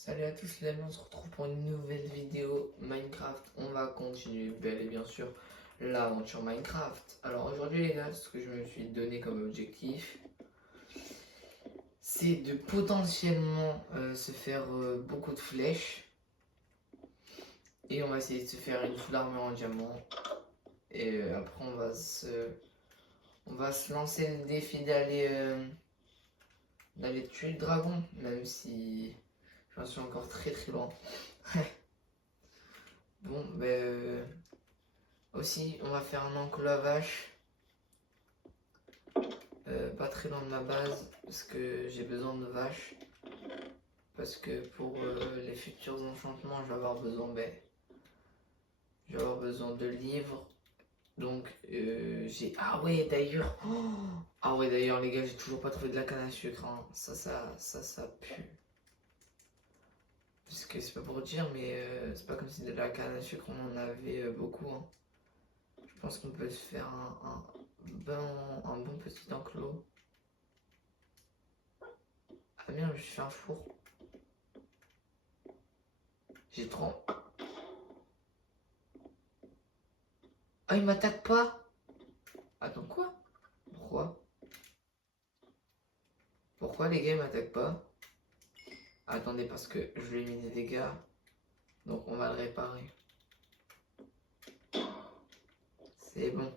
Salut à tous les amis, on se retrouve pour une nouvelle vidéo Minecraft. On va continuer bel et bien sûr l'aventure Minecraft. Alors aujourd'hui les gars, ce que je me suis donné comme objectif, c'est de potentiellement se faire beaucoup de flèches. Et on va essayer de se faire une full armure en diamant. Et après on va se lancer le défi d'aller tuer le dragon, même si j'en suis encore très très loin. Bon, aussi, on va faire un enclos à vaches, pas très loin de ma base, parce que j'ai besoin de vaches. Parce que pour les futurs enchantements, je vais avoir besoin de livres. Donc, j'ai. Ah ouais, d'ailleurs. Ah ouais, d'ailleurs, les gars, j'ai toujours pas trouvé de la canne à sucre. Hein. Ça pue. Parce que c'est pas pour dire, mais c'est pas comme si de la canne à sucre, on en avait beaucoup. Hein. Je pense qu'on peut se faire un bon petit enclos. Ah merde, je fais un four. J'ai trop. Ah, il m'attaque pas. Attends, quoi? Pourquoi les gars ils m'attaquent pas? Attendez, parce que je lui ai mis des dégâts. Donc on va le réparer. C'est bon.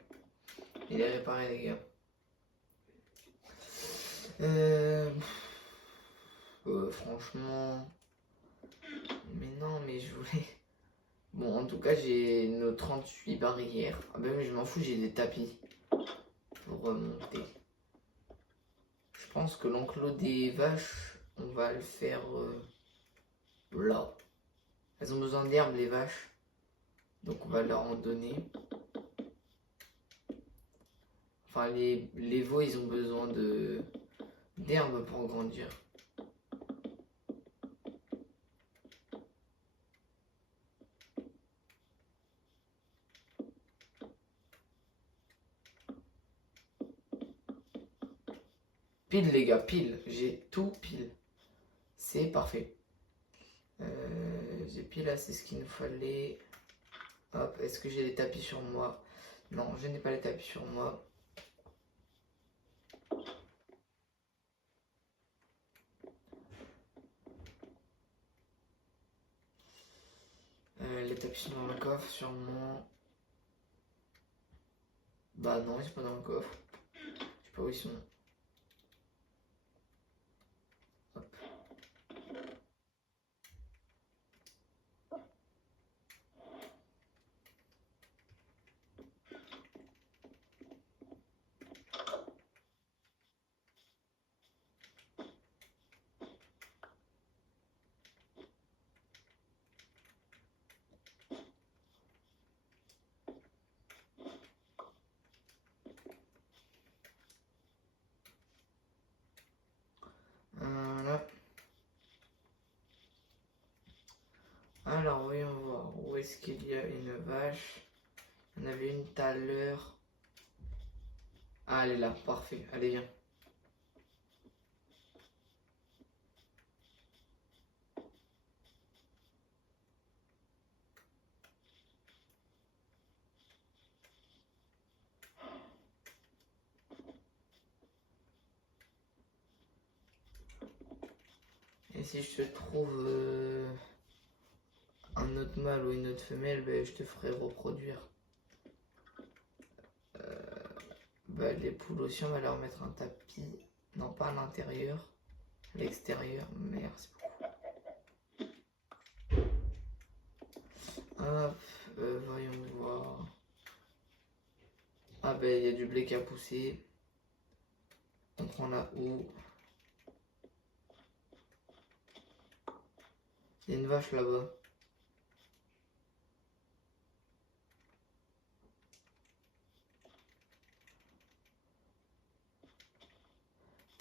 Il est réparé les gars. Franchement. Mais non, mais je voulais. Bon, en tout cas, j'ai nos 38 barrières. Ah ben, mais je m'en fous, j'ai des tapis pour remonter. Je pense que l'enclos des vaches, on va le faire là. Elles ont besoin d'herbe, les vaches. Donc, on va leur en donner. Enfin, les veaux, ils ont besoin d'herbe pour grandir. Pile les gars, pile. J'ai tout pile. C'est parfait. J'ai pile assez ce qu'il nous fallait. Hop, est-ce que j'ai les tapis sur moi? Non, je n'ai pas les tapis sur moi. Les tapis sont dans le coffre, sûrement. Bah non, ils sont pas dans le coffre. Je sais pas où ils sont. Hop. Là. Alors, voyons voir. Où est-ce qu'il y a une vache? Il y en avait une tout à l'heure. Ah, elle est là, parfait. Allez, viens. Et si je te trouve un autre mâle ou une autre femelle, ben, je te ferai reproduire. Les poules aussi, on va leur mettre un tapis. Non, pas à l'intérieur, à l'extérieur. Merci beaucoup. Hop, voyons voir. Ah ben, il y a du blé qui a poussé. On prend la houe. Il y a une vache là-bas.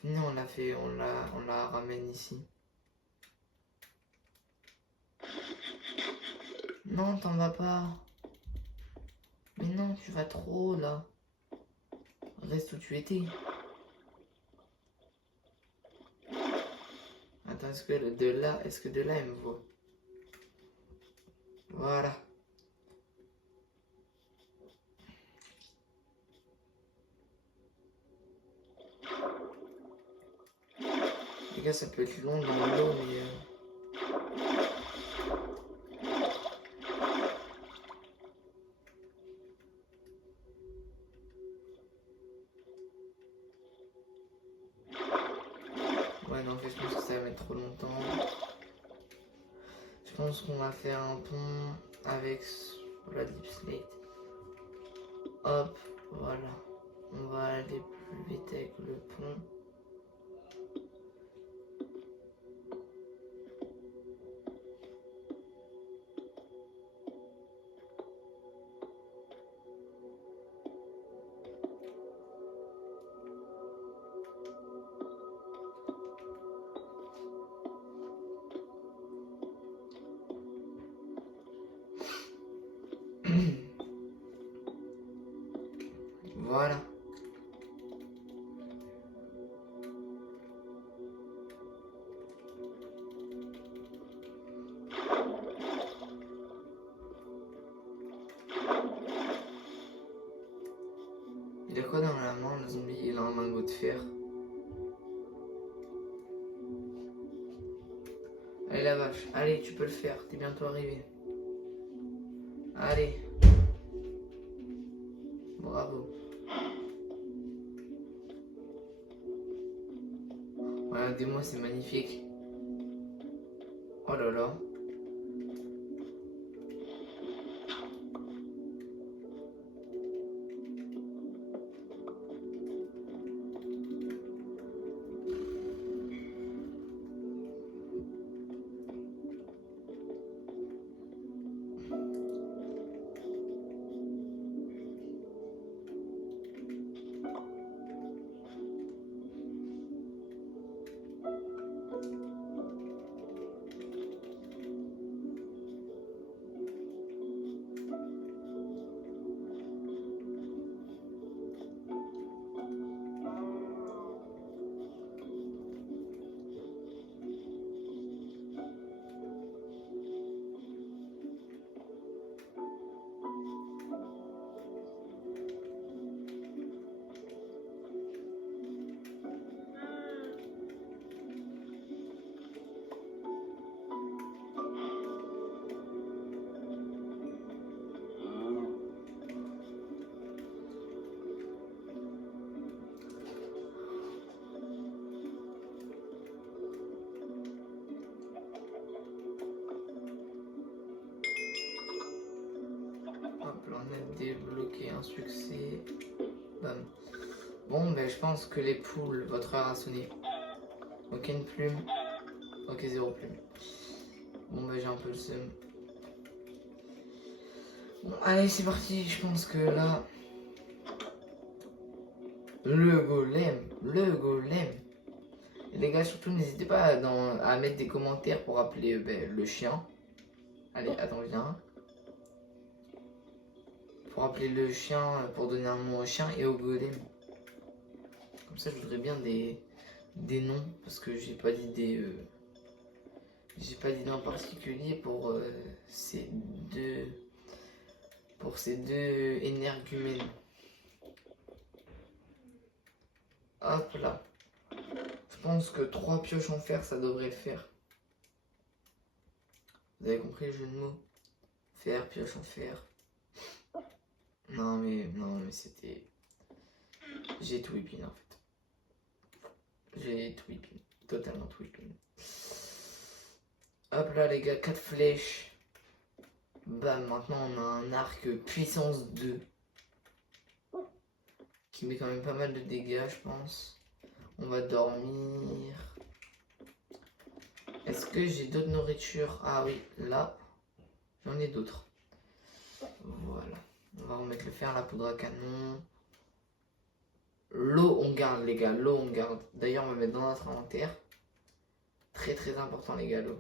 Non, on l'a fait, on la ramène ici. Non, t'en vas pas. Mais non, tu vas trop là. Reste où tu étais. Attends, Est-ce que de là, il me voit? Voilà. Les gars, ça peut être long dans l'eau, mais... Ouais, non, en fait, je pense que ça va mettre trop longtemps. Je pense qu'on va faire un pont avec la deep slate. Hop, voilà. On va aller plus vite avec le pont. Voilà. Il a quoi dans la main, le zombie? Il a un lingot de fer. Allez la vache, allez, tu peux le faire, t'es bientôt arrivé. Allez. Bravo. Regardez-moi, c'est magnifique. Oh là là. Hop là, on a débloqué un succès. Bam. Bon, ben je pense que les poules, votre heure a sonné. Aucune plume. Ok, 0 plume. Bon, ben j'ai un peu le seum. Bon, allez, c'est parti. Je pense que là... Le golem. Le golem. Et les gars, surtout, n'hésitez pas à mettre des commentaires pour appeler le chien. Allez, attends, viens. Pour appeler le chien, pour donner un nom au chien et au golem. Comme ça, je voudrais bien des noms, parce que j'ai pas d'idée en particulier pour ces deux énergumènes. Hop là. Je pense que 3 pioches en fer, ça devrait le faire. Vous avez compris le jeu de mots? Fer, pioche en fer. Non mais c'était... J'ai tout whipping en fait. J'ai tout whipping. Totalement tout whipping. Hop là les gars, 4 flèches. Bam, maintenant on a un arc puissance 2. Qui met quand même pas mal de dégâts je pense. On va dormir. Est-ce que j'ai d'autres nourritures? Ah oui, là, j'en ai d'autres. Voilà. On va remettre le fer, la poudre à canon. L'eau, on garde les gars, l'eau on garde. D'ailleurs, on va mettre dans notre inventaire. Très très important les gars, l'eau.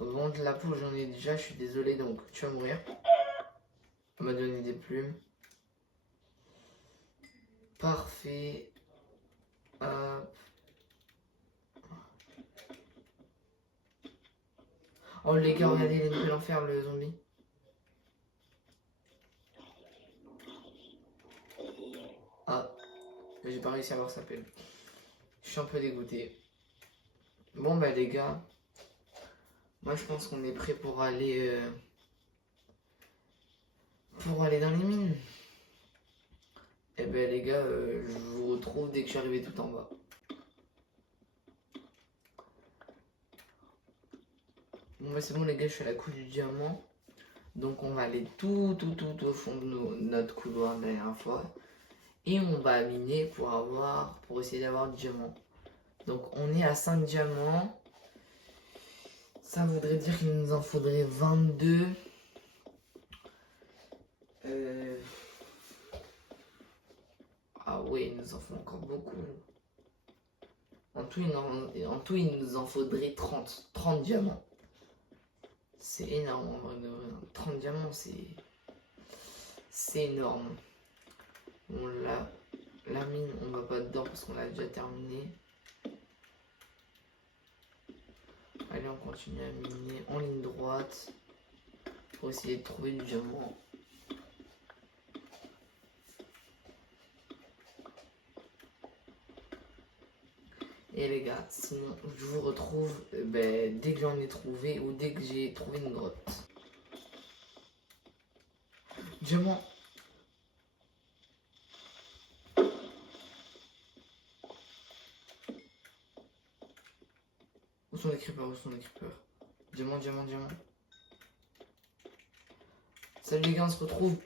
Vendre la peau, j'en ai déjà, je suis désolé, donc tu vas mourir. On m'a donné des plumes. Parfait. Hop. Oh les gars, regardez, il est de l'enfer le zombie. Ah, j'ai pas réussi à voir sa pelle. Je suis un peu dégoûté. Bon bah les gars, moi je pense qu'on est prêt pour aller dans les mines. Et ben les gars, je vous retrouve dès que je suis arrivé tout en bas. Bon bah c'est bon les gars, je suis à la couche du diamant. Donc on va aller tout au fond de notre couloir la dernière fois. Et on va miner pour essayer d'avoir du diamant. Donc on est à 5 diamants. Ça voudrait dire qu'il nous en faudrait 22. Ah ouais, il nous en faut encore beaucoup. En tout, il nous en faudrait 30. 30 diamants. C'est énorme. 30 diamants, c'est énorme. Bon, la mine, on va pas dedans parce qu'on l'a déjà terminé. Allez, on continue à miner en ligne droite pour essayer de trouver du diamant. Et les gars, sinon je vous retrouve dès que j'en ai trouvé ou dès que j'ai trouvé une grotte. Diamant. Où sont les creepers? Où sont les creepers? Diamant, diamant, diamant. Salut les gars, on se retrouve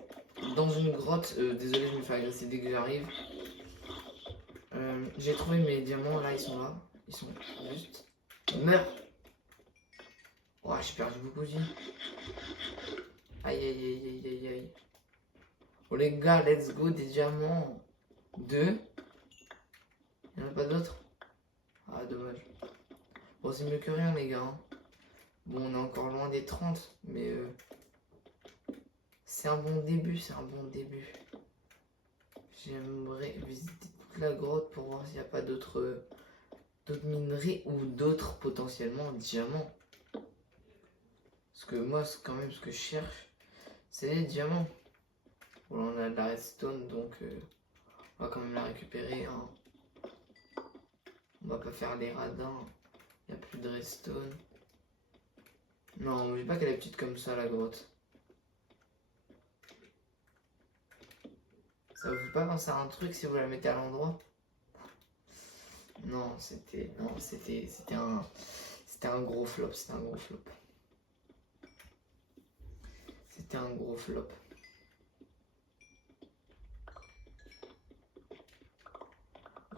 dans une grotte. Désolé, je me fais agresser dès que j'arrive. J'ai trouvé mes diamants, là, ils sont là. Ils sont juste... Meurs! Oh, j'ai perdu beaucoup de vie. Aïe, aïe, aïe, aïe, aïe, aïe. Oh les gars, let's go, des diamants. 2. Il n'y en a pas d'autres? Ah, dommage. Bon, c'est mieux que rien, les gars. Hein. Bon, on est encore loin des 30, mais c'est un bon début, c'est un bon début. J'aimerais visiter toute la grotte pour voir s'il n'y a pas d'autres minerais ou d'autres potentiellement diamants. Parce que moi, c'est quand même ce que je cherche, c'est les diamants. Bon, là, on a de la redstone, donc on va quand même la récupérer. Hein. On va pas faire les radins. Il n'y a plus de redstone. Non, n'oublie pas qu'elle est petite comme ça, la grotte. Ça vous fait pas penser à un truc si vous la mettez à l'endroit? Non, c'était un gros flop, c'était un gros flop. C'était un gros flop.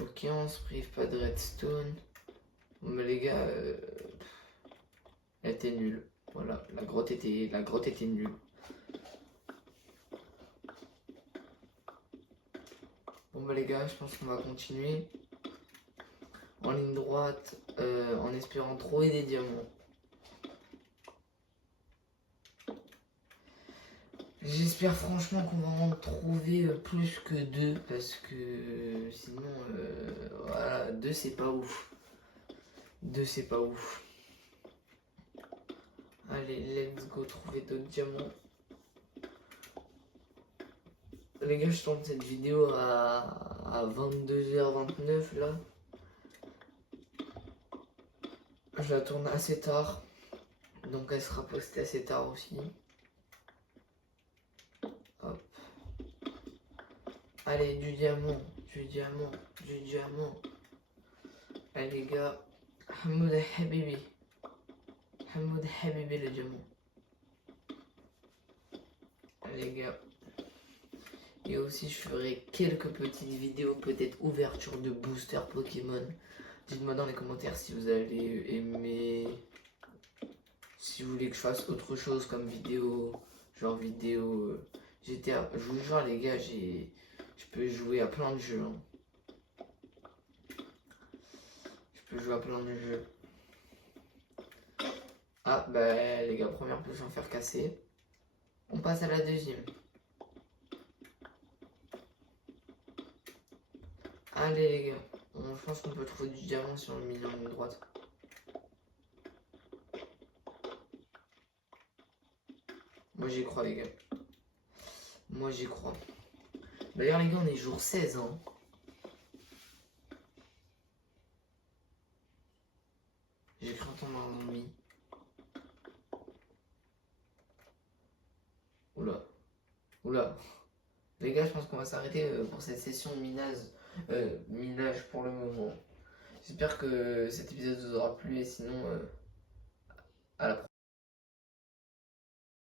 Ok, on se prive pas de redstone. Bon, mais les gars, elle était nulle. Voilà, la grotte était nulle. Bon bah les gars, je pense qu'on va continuer en ligne droite en espérant trouver des diamants. J'espère franchement qu'on va en trouver plus que 2 parce que sinon voilà, 2 c'est pas ouf. 2 c'est pas ouf. Allez, let's go trouver d'autres diamants. Les gars, je tourne cette vidéo à 22h29 là. Je la tourne assez tard. Donc elle sera postée assez tard aussi. Hop. Allez, du diamant, du diamant, du diamant. Allez les gars. Hamoud Habibi. Hamoud Habibi le diamant. Allez les gars. Et aussi je ferai quelques petites vidéos, peut-être ouverture de booster Pokémon. Dites-moi dans les commentaires si vous allez aimer, si vous voulez que je fasse autre chose comme vidéo, genre vidéo GTA. Je vous jure les gars, je peux jouer à plein de jeux. Hein. Je peux jouer à plein de jeux. Ah, bah les gars, première pioche en fer cassé. On passe à la deuxième. Allez les gars, je pense qu'on peut trouver du diamant si on le met en ligne droite. Moi j'y crois les gars. Moi j'y crois. D'ailleurs les gars, on est jour 16 hein. J'ai cru entendre un ennemi. Oula. Oula. Les gars, je pense qu'on va s'arrêter pour cette session de minage pour le moment. J'espère que cet épisode vous aura plu et sinon, à la prochaine.